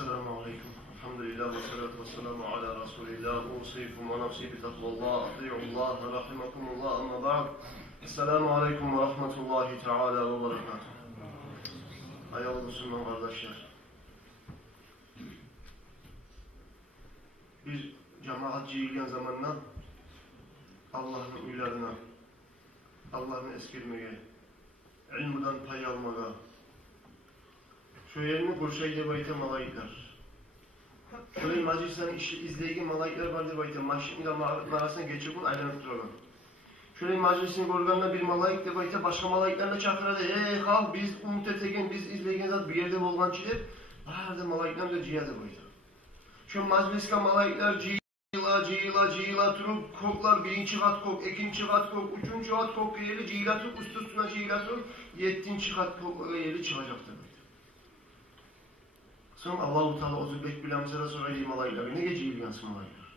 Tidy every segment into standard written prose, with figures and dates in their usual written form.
Esselamu Aleyküm. Elhamdülillah ve salatu ve selamu ala Resulillah. Usikum ve nafsi bi takvallah. Ati'ullah ve rahimakumullah. Amma ba'd. Esselamu Aleyküm ve rahmetullahi teala ve berekatuhu. Ayağı Müslüman kardeşler. Bir cemaatçi ilgen zamanla Allah'ın uylarına, Allah'ın eskirmeye, ilmudan pay almaya, şöyle kurşayla bayta malaylar. Şöyle majlislerin izleyici malaylar vardır bayta. Maşinle marasına geçip bunu aylanıp duralım. Şöyle majlisin organına bir malayık de bayta başka malayıklarla çakıradı. Halk biz umut etegen, biz izleyen bir yerde bolgan çiler. Bahar malayıklar da cihada bayta. Şu majliske malayıklar cihila turup koklar birinci kat kok, ikinci kat kok, üçüncü kat kok yeri cihila turup üstüne cihila turup yettinci kat kok yeri çıkacaktır. Sonra Allah-u Teala o zübbek bilemsere sorayım malaylar. Ne gece ilgilensin malaylar?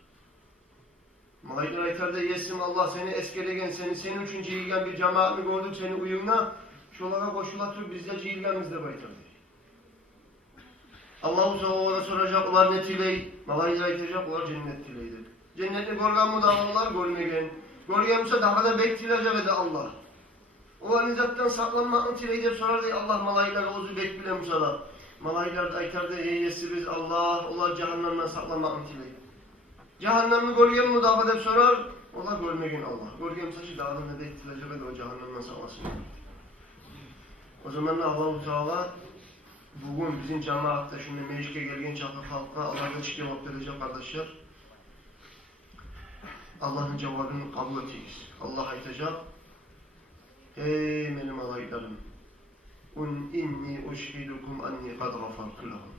Malaylar aytarda yesim Allah seni eskeregen, senin için cihilgen bir cemaat mi gördük seni uyumuna? Şolara koşulatır bizde cihilgenimizde baytardı. Allah-u Teala ona soracak, onlar ne tiley? Malaylar aytacak, onlar cennet tileydi. Cennetli gorgan mı da Allah görmegen? Görgenmişse daha da bektilecek edi Allah. O anizattan saklanmakın tileydi sorardı Allah malaylar o zübbek bilemsere. Malaylar da aytarda biz Allah, olar cehennemden saklanmak tileydi. Cehennemni görgen mi dağı dep sorar, olar görmegen Allah. Görgen saçı dağını ne de ettilecek edi o cehennemden saklasın. O zaman Allah-u Teala bugün bizim cemaatta şimdi meclike gelgen çakı halka Allah'a açık cevap verecek kardeşler. Allah'ın cevabını kabul edeceğiz. Allah aytacak. Ey benim malaylarım. İnni uşhidukum anni qad gafartu lahum.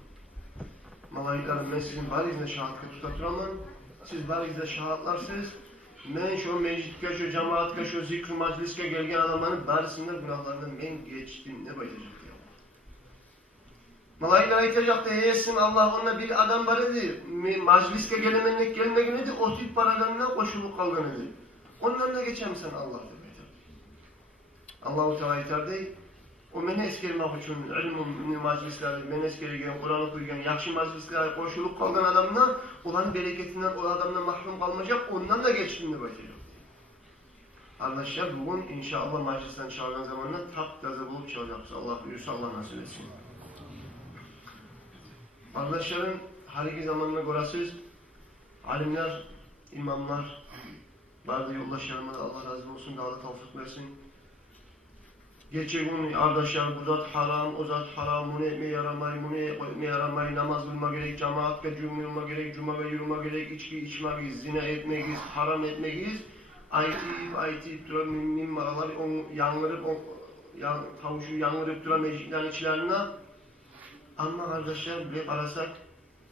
Malaylarım ben sizin barizde şahitke tutaturamam. Siz barizde şahitlarsınız. Ben şu mecliske, şu cemaatka, şu zikr majliske gelgen adamların barisinden günahlarından ben geçtim. Ne bayılacak ya? Malaylar aytacak da yesim Allah onunla bir adam var idi. Majliske gelemenlik gelmegen idi. O tip paralarına koşulup kalgan idi. Ondan da geçem sen Allah dedi. Allah-u Teala aytar dey. O meni eskermek için ilmin majlisleri, meni eskergen, Kur'an okuygen, yakşı majlislere koşulup kalgan adamına olan bereketinden o adamdan mahrum kalmayacak, ondan da geçtiğini bakacak. Arkadaşlar bugün inşallah majlisten çağıran zamanla taptaze bulup çağıracağız. Allah buyursa Allah nasip etsin. Arkadaşların her iki zamanına görəsiz, alimler, imamlar, bazı yoldaşlarıma da Allah razı olsun, daha da tavfik versin. Geçen gün arkadaşlar bu zat haram, o zat haram, bunu etmeye yaramay, namaz kılma gerek, cemaat ve cuma gerek, cuma ve yürüme gerek, içki içmeyiz, zina etmeyiz, haram etmeyiz. Aytip duran maralar yanırıp, tavuşu yanırıp duran meclislerin içlerine. Ama arkadaşlar bir arasak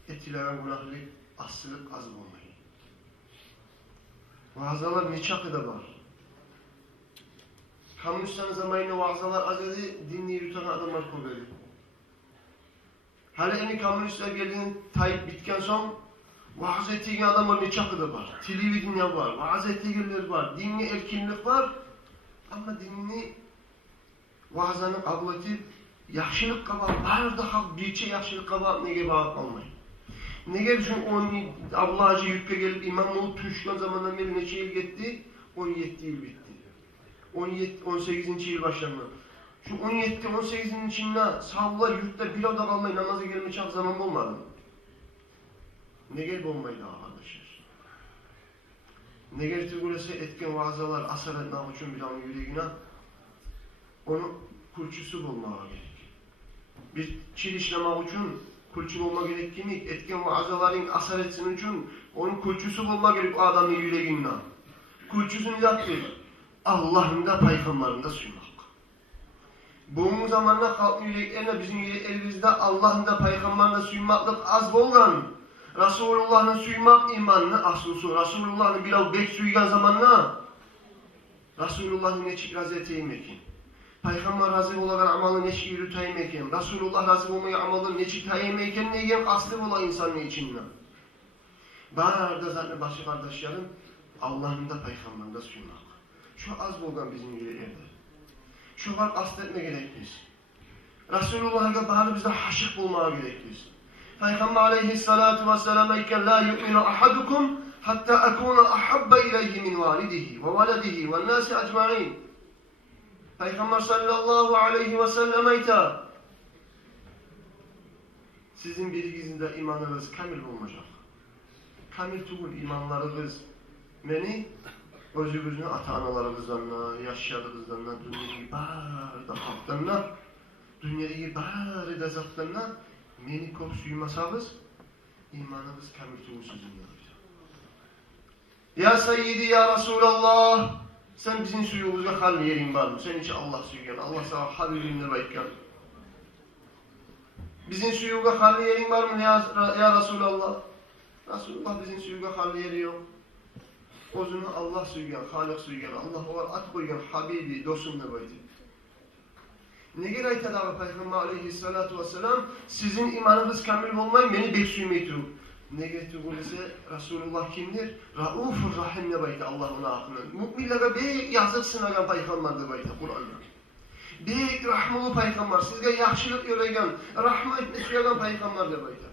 etilen günahlık, asılık az olmayı. Vaazlar ne çakı da var. Kamuşsan zamanında vaazlar az edi, dinleyi yutan adamlar koydu. Hala eni kamuşlar geldiğin Tayyip bitken son, vaaz ettiğin adamlar ne çakı da var. Tilivi dünya var, vaaz ettiğinler var, dinli erkinlik var. Ama dinli vaazlarını kabul edip, yaxşılık kabak, her daha birçe yaxşılık kabak nege bağıp almayın. Nege düşün 10 Ablacı yükle gelip İmamoğlu tuşkan zamandan beri neçe yıl gitti? 17 yıl bitti. 18. yıl başlandı. Şu 17-18'in içinde sağlığa yurtta bir oda kalmayı namaza gelme çok zaman olmadı. Ne gelip olmaydı arkadaşlar. Ne gelip burası etken vaazalar asar etmek için bir an yüreğine onun kulçusu bulmağa gerek. Bir çil işlemek için kulçu bulma gerek kimlik, etken vaazaların asar etsin için onun kulçusu bulma gerek o adamın yüreğine. Kulçusunu yaptı. Allah'ın da peygamberinde suymak. Bu zamanla halkın yüreklerine bizim elimizde Allah'ın da peygamberinde suymaklık az bolgan. Resulullah'ın suymak imanını aslısı. Resulullah'ın biraz bek suygan zamanla Resulullah'ın neçik razı eteyim ekin. Peygamber razı olan amalı neçik yürüteyim ekin. Resulullah razı olmaya amalı neçik tayim ekin neyken aslı olan insanın içinden. Bana da zaten başı kardeşlerim Allah'ın da peygamberinde suymak. Şu az bolgan bizim yüreğlerde. Şu var asıl etme gerek biz. Resulullah'a bağlı bizde haşık bulmaya gerek biz. Peygamber aleyhissalatu vesselam eyken la yu'minu ahadukum hatta akuna ahabba ileyhi min validihi ve valadihi ve nasi ecma'in. Peygamber sallallahu aleyhi ve sellem eyken sizin birinizde imanınız kamil olmayacak. Kamil tuğul imanlarınız beni özünüzün ata-analarınızdan, yaşadığınızdan, dünyayı barda halktan, dünyayı barda zattan beni kop suymasanız imanınız kamil tuğul sizinle. Ya Seyyidi ya Resulallah, sen bizim suyumuzda hal yerin var mı? Sen hiç Allah suyuyan, Allah sana Habibinle baykan. Bizim suyuga hal yerin var mı ya Resulallah? Resulullah bizim suyuga hal yeri yok. Ozunu Allah suygan, Halik suygan, Allah var at koygan Habibi, dostumdur baydı. Ne gerek adağı Peygamber aleyhissalatu vesselam sizin imanınız kamil olmayın beni bek suymayı durur. Ne getirdi ise Resulullah kimdir? Raufur Rahim ne baydı Allah ona aklına. Müminlere bek yazık sınagan Peygamberdir baydı Kur'an'da. Bek rahmolu Peygamber, sizge yaxşılık öğregen, rahmet etmeyen Peygamberdir baydı.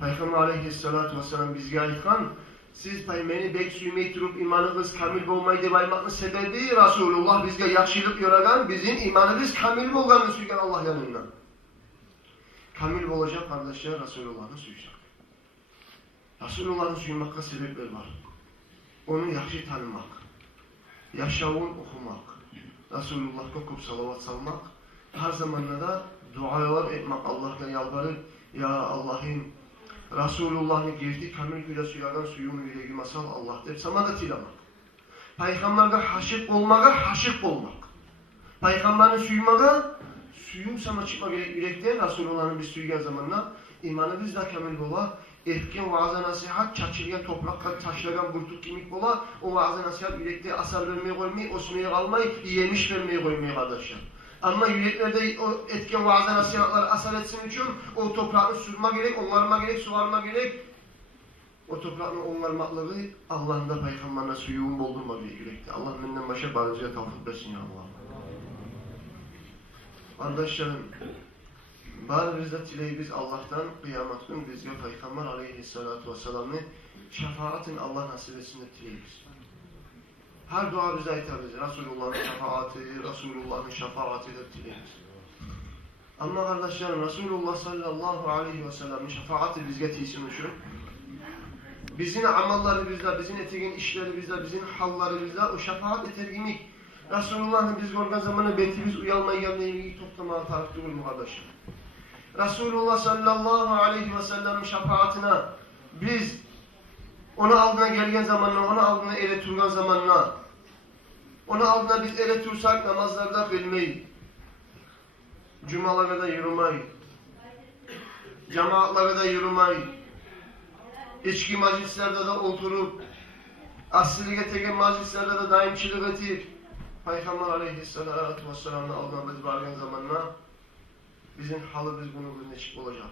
Peygamber aleyhissalatu vesselam bizge aytkan, siz beni bek suymayı durup imanınız kamil olmayı baymakın sebebi Resulullah bizge yaxşılık öğregen, bizim imanımız kamil olganını suygan Allah yanından. Kamil olacak kardeşler Resulullah'ı suyacak. Resulullah'ı suymakta sebepler var. Onu yaxşı tanımak, yaşavun okumak, Resulullah'a kokup salavat salmak, her zamanla da dualar etmek, Allah'la yalvarıp, ya Allah'ım, Resulullah'ın girdi kamil güle suyadan suyunu yüreği masal Allah der, sana da tilamak. Peygamber'e haşık olmağa haşık olmak. Peygamber'in suymağa, suyun sana çıkma gerek yürekten, Resulullah'ın bir suygan zamanla, imanımız da kamil ola, etken vaaz-ı nasihat, çaçırgen toprakla taşlagan burtuk kimik ola, o vaaz-ı nasihat yürekte asar vermeye koymayı, osmaya kalmayı, yemiş vermeye koymayı kardeşler. Ama yüreklerde o etken vaaz-ı nasihatlar asar etsin için o toprağını sürma gerek, onlarma gerek, suvarma gerek. O toprağın onlarmaklığı Allah'ın da Peygamberine suyuğun doldurma bir yürekte. Allah benden başa barıcıya tavfik versin ya Allah. Kardeşlerim, bazı dileği biz Allah'tan kıyamet günü bizge Peygamber aleyhissalatu vesselam'ı şefaatin Allah nasip etsin dileğiz. Her dua bize aytarız. Resulullah'ın şefaati, Resulullah'ın şefaati de dileğiz. Ama kardeşlerim Resulullah sallallahu aleyhi ve sellem'in şefaati bizge tiysin üçün. Bizim amalları bizde, bizim etiğin işleri bizde, bizim halları bizde, o şefaat etergimik. Resulullah'ın biz gorgan zamanı betimiz uyalmayı yanlayı toplamaya tarif değil mi kardeşim? Resulullah sallallahu aleyhi ve sellem'in şefaatine biz onu aldığına gelgen zamanla, onu aldığına ele turgan zamanla, onu aldığına biz ele tursak namazlarda kılmayı, cumalara da yürümeyi, cemaatlara da yürümeyi, içki meclislerde de oturup, aslilige tegen meclislerde de daimçilik etip, Peygamber aleyhissalatu vesselam'la aldığına biz vargen zamanla, bizim halı biz bunu neçik olacak.